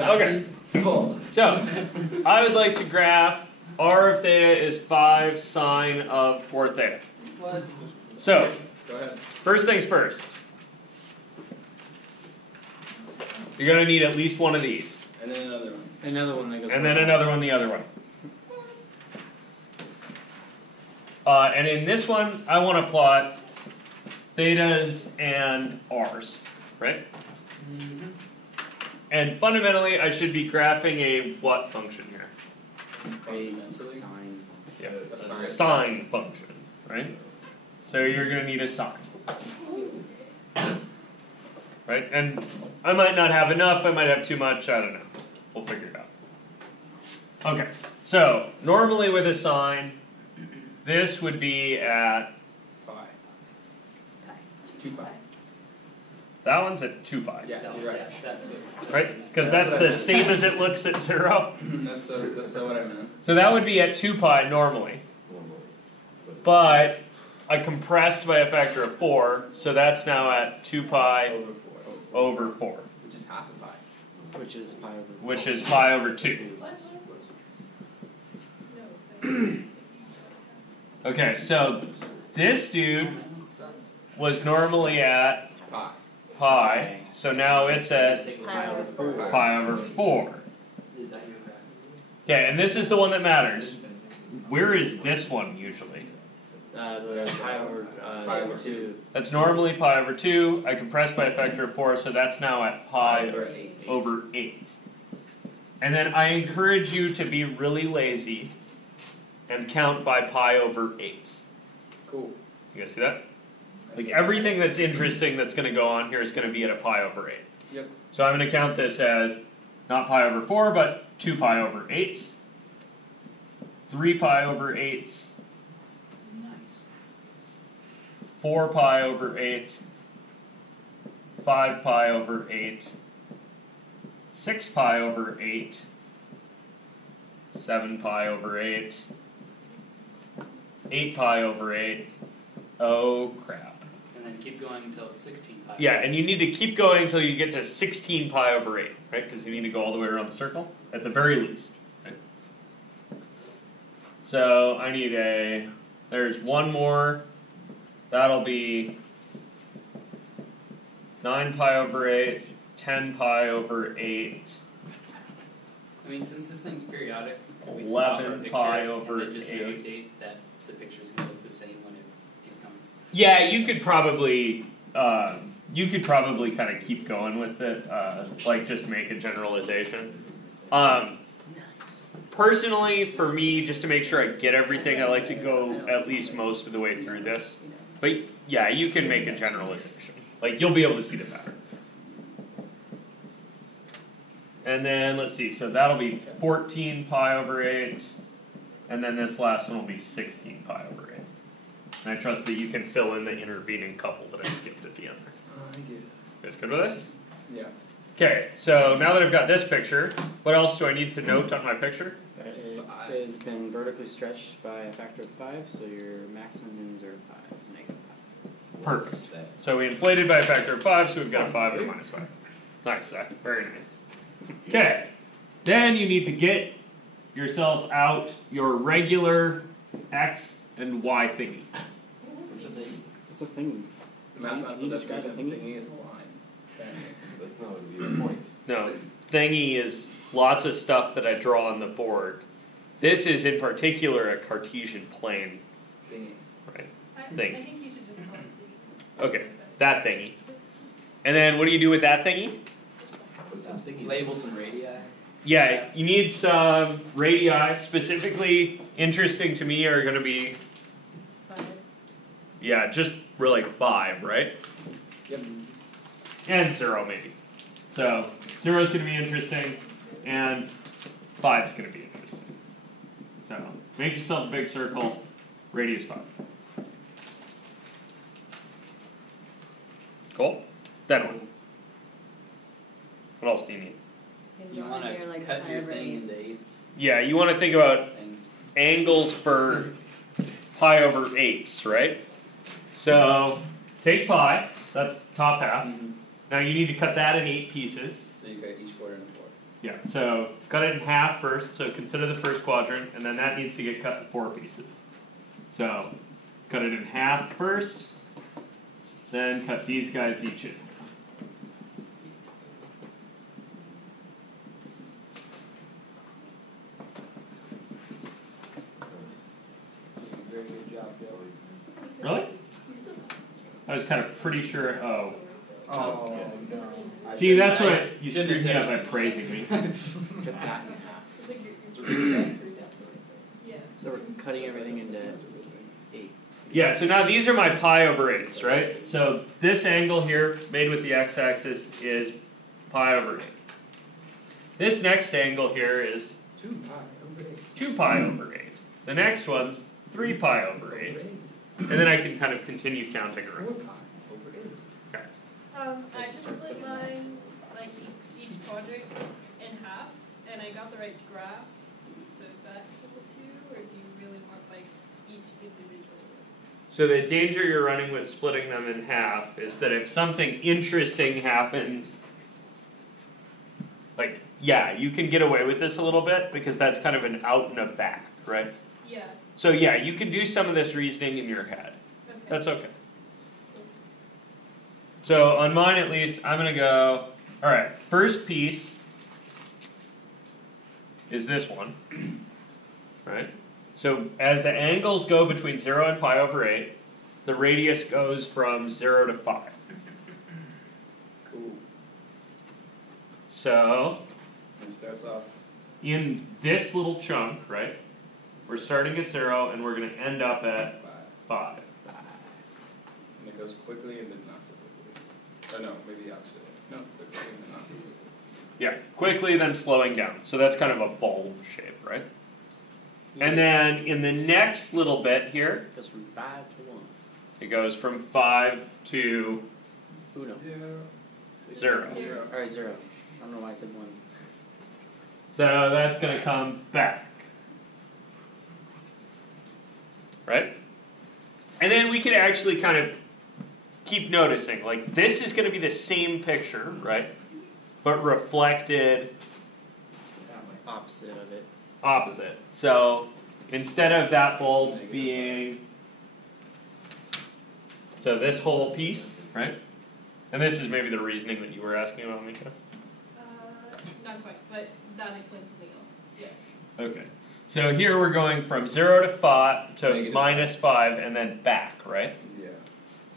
Okay. So, I would like to graph r of theta is 5 sine of 4 theta. What? So, Go ahead. first things first. You're going to need at least one of these. And then another one. Another one that goes. And then another one the other way. And in this one, I want to plot thetas and r's, right? Mm-hmm. And fundamentally, I should be graphing a what function here? A sine. Yeah, A a sine. sine function, right? So you're going to need a sine. Right? And I might not have enough, I might have too much, I don't know. We'll figure it out. Okay, so normally with a sine, this would be at, Pi. 2 pi. that one's at 2 pi. Yeah, you're right. Right? Because that's the same as it looks at 0. That's so what I meant. So that would be at 2 pi normally. But I compressed by a factor of 4, so that's now at 2 pi Over 4. over 4. Which is half a pi. Which is pi over. Which is pi over 2. Okay, so this dude was normally at Pi. pi, so now it's at Pi over 4. pi over 4. Okay, and this is the one that matters. Where is this one usually? The pi over 2. That's normally pi over 2. I compressed by a factor of 4, so that's now at pi over 8. And then I encourage you to be really lazy and count by pi over 8. Cool. You guys see that? Like everything that's interesting that's going to go on here is going to be at a pi over 8. Yep. So I'm going to count this as not pi over 4, but 2 pi over 8. 3 pi over 8. 4 pi over 8. 5 pi over 8. 6 pi over 8. 7 pi over 8. 8 pi over 8. Oh crap. And then keep going until it's 16 pi. Yeah, and you need to keep going until you get to 16 pi over 8, right? Because you need to go all the way around the circle, at the very least. Right? So I need there's one more, that'll be 9 pi over 8, 10 pi over 8, I mean, since this thing's periodic, could we 11 swap our picture pi over and then just 8. notate that the picture's going to look the same when it comes. Yeah, you could probably kind of keep going with it, like just make a generalization. Personally, for me, just to make sure I get everything, I like to go at least most of the way through this. But yeah, you can make a generalization. Like you'll be able to see the pattern. And then let's see, so that'll be 14 pi over 8, and then this last one will be 16 pi over 8. And I trust that you can fill in the intervening couple that I skipped at the end there. Thank you. You guys good with this? Yeah. Okay, so now that I've got this picture, what else do I need to note on my picture? That it has been vertically stretched by a factor of 5, so your maximum in 0 pi is negative 5. Perfect. So we inflated by a factor of 5, so we've got a 5 and a minus 5. Nice, Zach. Very nice. Okay, then you need to get yourself out your regular x and y thingy. What's a thing? Mathematical you describe definition a of thingy? thingy is a line. That's not the point. No, thingy is lots of stuff that I draw on the board. This is in particular a Cartesian plane, Thingy. right? I Thing. think you should just call it Okay, that thingy. And then what do you do with that thingy? Label some radii. Yeah, you need some radii. Specifically interesting to me are going to be, 5. yeah, just really 5, right? Yep. And 0 maybe. So 0 is going to be interesting, and 5 is going to be interesting. So make yourself a big circle, radius 5. Cool? Then what? What else do you need? You want to like cut your 5 or thing 8. into eighths. Yeah, you want to think about Things. angles for pi over 8s, right? So take pi, that's top half. Mm-hmm. Now you need to cut that in 8 pieces. So you got each quarter into 4. Yeah, so cut it in half first, so consider the first quadrant, and then that needs to get cut in 4 pieces. So, cut it in half first, then cut these guys each in. Very good job, Bill. Really? I was kind of pretty sure, oh. Oh, no. See, that's what, you Shouldn't screwed have me said up by praising me. Cut that in half. It's like you're yeah. So we're cutting everything into 8. Yeah, so now these are my pi over 8s, right? So this angle here, made with the x-axis, is pi over 8. This next angle here is 2 pi over 8. 2 pi over 8. The next one's 3 pi over 8. And then I can kind of continue counting 4 around. pi over 8. Okay. I just split mine, like each quadrant in half, and I got the right graph. So is that equal to, or do you really want like each individual? So the danger you're running with splitting them in half is that if something interesting happens, like, yeah, you can get away with this a little bit because that's kind of an out and a back, right? Yeah. So yeah, you can do some of this reasoning in your head. Okay. That's okay. So on mine at least, I'm going to go, alright, first piece is this one, right? So as the angles go between 0 and pi over 8, the radius goes from 0 to 5. Cool. So And it starts off. in this little chunk, right, we're starting at 0 and we're going to end up at 5. And it goes quickly and then not so quickly. Oh no, maybe the opposite. No, quickly and then not so quickly. Yeah, quickly then slowing down. So that's kind of a bulb shape, right? And then in the next little bit here, Goes from 5 to 1. it goes from 5 to Uno. 0. Or 0. I don't know why I said 1. So that's going to come back. Right? And then we can actually kind of keep noticing, like this is going to be the same picture, right? But reflected Opposite of it. opposite. So instead of that bulb being, so this whole piece, right? And this is maybe the reasoning that you were asking about, Mika? Not quite, but that explains something else. Yeah. Okay. So here we're going from 0 to 5 to Negative. minus 5 and then back, right? Yeah.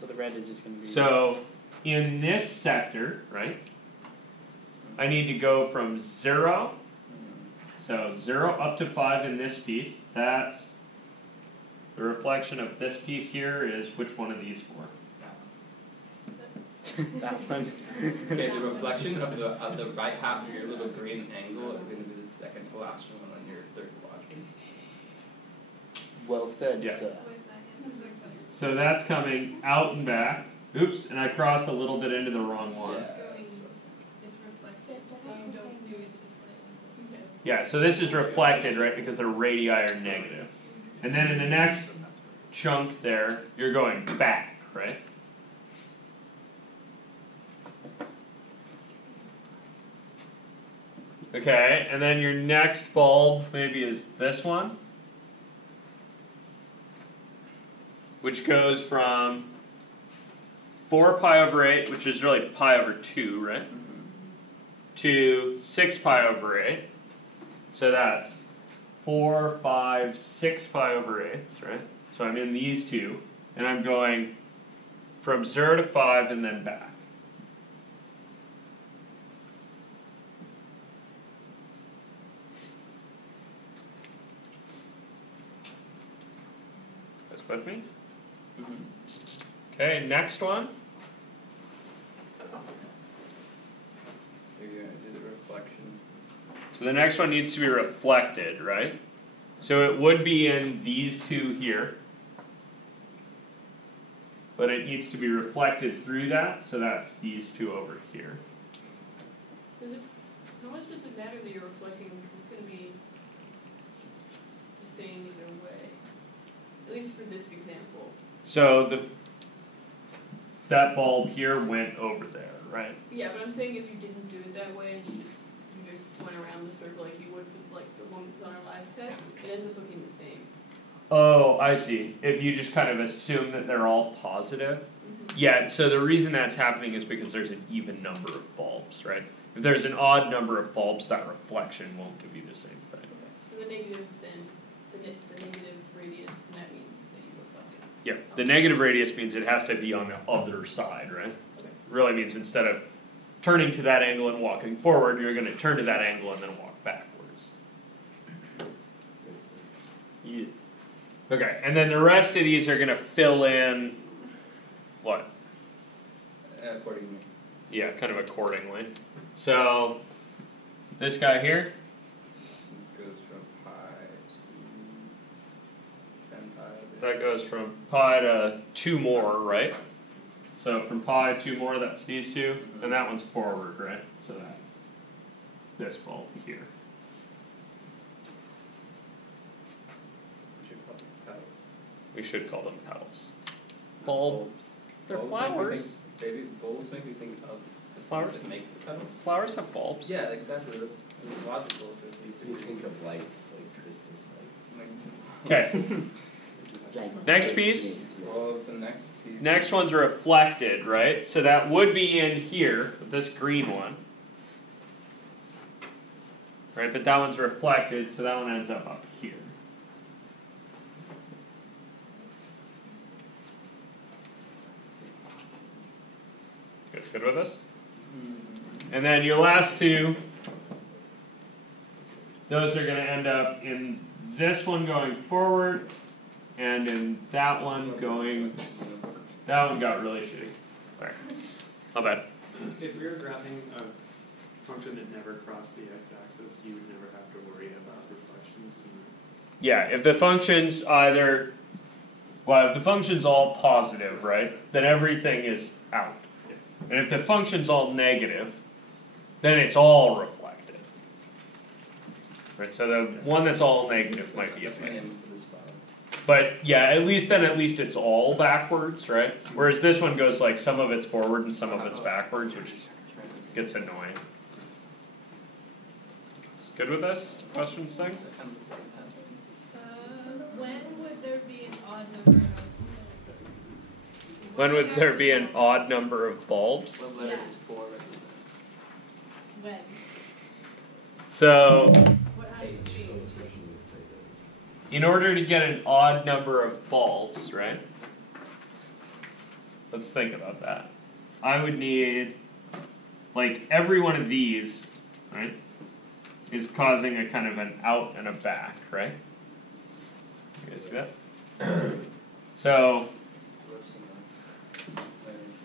So the red is just going to be. So in this sector, right, I need to go from 0, so 0 up to 5 in this piece. That's the reflection of this piece here is which one of these four? that one. Okay, the reflection of the right half of your little green angle is going to be the second to last one on your third quadrant. Well said, Yeah. sir. Wait, that answers our question. So that's coming out and back. Oops, and I crossed a little bit into the wrong one. It's reflective, so you don't do it just like. Okay. Yeah, so this is reflected, right, because the radii are negative. And then in the next chunk there, you're going back, right? Okay, and then your next bulb maybe is this one, which goes from 4 pi over 8, which is really pi over 2, right, to 6 pi over 8. So that's 4, 5, 6 pi over 8, right? So I'm in these two, and I'm going from 0 to 5 and then back. That's with me? Okay, next one. You're going to do the reflection. So the next one needs to be reflected, right? So it would be in these two here. But it needs to be reflected through that, so that's these two over here. How much does it matter that you're reflecting, because it's gonna be the same either way? At least for this example. So that bulb here went over there, right? Yeah, but I'm saying if you didn't do it that way and you just you just went around the circle like you would with like the one that's on our last test, it ends up looking the same. Oh, I see. If you just kind of assume that they're all positive. Yeah, so the reason that's happening is because there's an even number of bulbs, right? If there's an odd number of bulbs, that reflection won't give you the same thing. So the negative then, the negative radius, that means that you reflected. Yeah, the negative radius means it has to be on the other side, right? Okay. Really means instead of turning to that angle and walking forward, you're going to turn to that angle and then walk backwards. Yeah. Okay, and then the rest of these are going to fill in what? Accordingly. Yeah, kind of accordingly. So, this guy here, This goes from pi to 10 pi. that goes from pi to 2 more, right? So from pi, 2 more, that's these two, and that one's forward, right? So that's this bulb here. We should call them petals. We should call them petals. Bulbs. They're Bulbs make me flowers. think- Baby, bulbs make me think of the Flowers? things that make the petals. Flowers have bulbs. Yeah, exactly. That's logical. If You it's think of lights, like Christmas lights. like, Okay, next piece. well, the next piece. Next one's reflected, right? So that would be in here, this green one. Right, but that one's reflected, so that one ends up here. You guys good with this? And then your last two, those are going to end up in this one going forward, and in that one going. That one got really shitty. Sorry. Not bad. If we were graphing a function that never crossed the x-axis, you would never have to worry about reflections in the... Yeah, if the function's either, well, if the function's all positive, right, then everything is out. And if the function's all negative, then it's all reflected. Right, so the one that's all negative might be a That's my thing. name for this file. But yeah, at least it's all backwards, right? Whereas this one goes like some of it's forward and some of it's backwards, which gets annoying. Good with this? Questions, things? When would there be an odd number of? When would there be an odd number of bulbs? What letter Yeah. is 4 represent? When? So, What has to change? in order to get an odd number of bulbs, right? Let's think about that. I would need, like, every one of these, right, is causing a kind of an out and a back, right? You guys see that? So,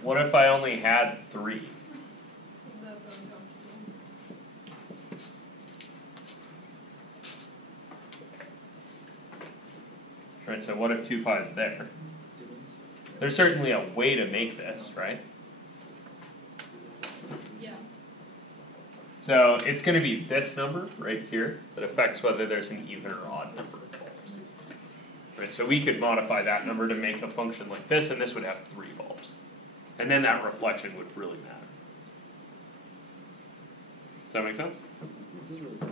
what if I only had 3? That's uncomfortable. Right, so what if 2 pi is there? There's certainly a way to make this, right? Yeah. So it's going to be this number right here that affects whether there's an even or odd number of bulbs. Right, so we could modify that number to make a function like this, and this would have 3 bulbs. And then that reflection would really matter. Does that make sense? This is really cool.